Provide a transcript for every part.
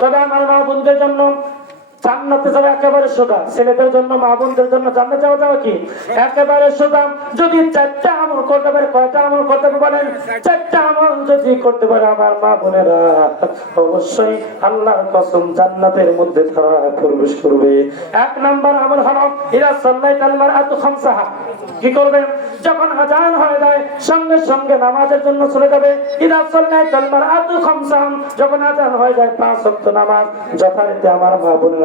তবে আমার মা বোনদের জন্য জান্নাতে যাওয়া একেবারে সোজা। ছেলেদের জন্য, মা বোনদের জন্য জান্নাতে যাওয়া যাওয়া কি? একেবারে সোজা। যদি চারটা আমল করতে পারে, কয়টা আমল করতে পারে বলেন? চারটা আমল যদি করতে পারে আমার মা বোনেরা, অবশ্যই আল্লাহর কসম জান্নাতের মধ্যে তারা প্রবেশ করবে। এক নাম্বার আমল হলো ইরা সাল্লাই কালমার আতু খামসাহা। কি করবে? যখন আজান হয়ে যায়, সঙ্গে সঙ্গে নামাজের জন্য চলে যাবে। ইরা সাল্লাই কালমার আতু খামসাম যখন আজান হয়ে যায়, পাঁচ ওয়াক্ত নামাজ। যথারীতি আমার মা বোনের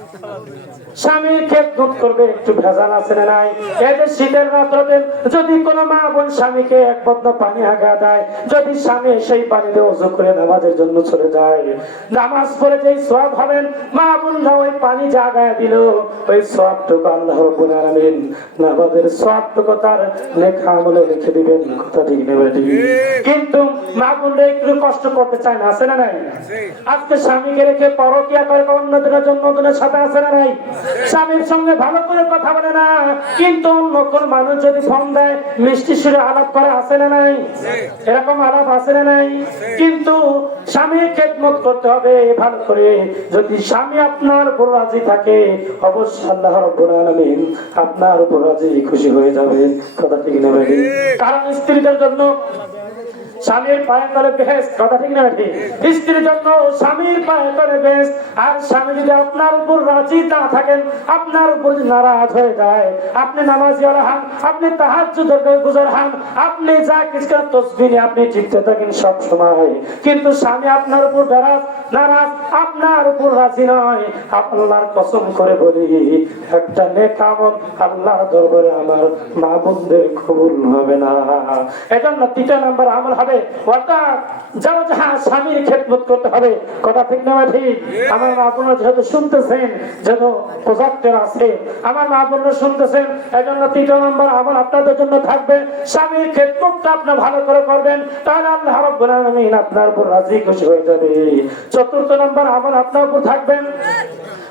স্বামীর খেদমত করবে একটু ভেজাল আছে না নাই? যে শীতের রাত্রতে যদি কোনো মা বোন স্বামীকে এক বদ্ধ পানি আগা দেয় যদি স্বামী সেই পানিতে অজু করে নামাজের জন্য চলে যায়। নামাজ পড়ে যেই সব হবেন মা বোনরা ওই পানি জাগায় দিল ওই সবটুকু আল্লাহ রব্বুল আলামিন নামাজের সবটুকু তার লেখা আমলে লিখে দিবেন কথা ঠিক নেবে কিন্তু মা বোনরা একটু কষ্ট করতে চায় না আছে না নাই? আজকে স্বামীকে রেখে পরকিয়া করে অন্যদিনের জন্য সাথে আছে না নাই? স্বামীর সঙ্গে ভালো করে কথা বলে না। কিন্তু অন্য মানুষ যদি ফোন দেয়, মিষ্টি সুরে আলাপ করে আছে না নাই? এরকম আলাপ আছে না নাই? কিন্তু স্বামীর খেদমত করতে হবে ভালো করে। যদি স্বামী আপনার উপর রাজি থাকে, অবশ্যই আল্লাহ রব্বুল আলামিন আপনার উপর রাজি খুশি হয়ে যাবেন কথা ঠিক নেবে কারণ স্ত্রীদের জন্য স্বামীর পায়ে তলে বেশ কথা ঠিক না ঠিক? স্ত্রীর জন্য স্বামীর তলে আর স্বামী যদি আপনার উপর রাজি না থাকেন, আপনার উপর নারাজ হয়ে যায়, আপনি নামাজি হন, আপনি গুজর হন, আপনি যা কিছু আপনি জিততে থাকেন সব সময় কিন্তু স্বামী আপনার উপর নারাজ নারাজ, আপনার উপর রাজি নয়। আল্লাহর কসম করে বলি, একটা নেকামত আল্লাহর আমার মা বোনদের কবুল হবে না। এজন্য তৃতীয় নাম্বার আমল হবে অর্থাৎ যারা যাহা স্বামীর খেদমত করতে হবে, কথা ঠিক না ঠিক আমার মা বোনরা যেহেতু শুনতেছেন যেহেতু প্রজেক্টের আছে। আমার মা বোনরা শুনতেছেন, এজন্য তৃতীয় নম্বর আমল আপনাদের জন্য থাকবে। স্বামীর খেদমতটা আপনি ভালো করে করবেন, তাহলে আল্লাহ রাব্বুল আলামিন আপনার উপর রাজি খুশি হয়ে যাবে। চতুর্থ নম্বর আমল আপনার উপর থাকবেন।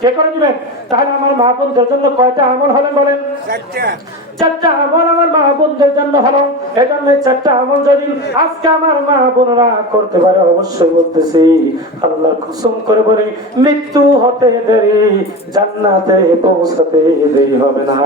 কে করে দিবেন তাহলে আমার মা বোনদের জন্য কয়টা আমল হলেন বলেন? চারটা। আমল আমার মা বোনদের জন্য হলো। এজন্য চারটা আমল যদি আজকে আমার মা বোনরা করতে পারে অবশ্যই বলতেছি আল্লাহ কুসুম করে বলি মৃত্যু হতে দেরি জান্নাতে পৌঁছাতে দেরি হবে না।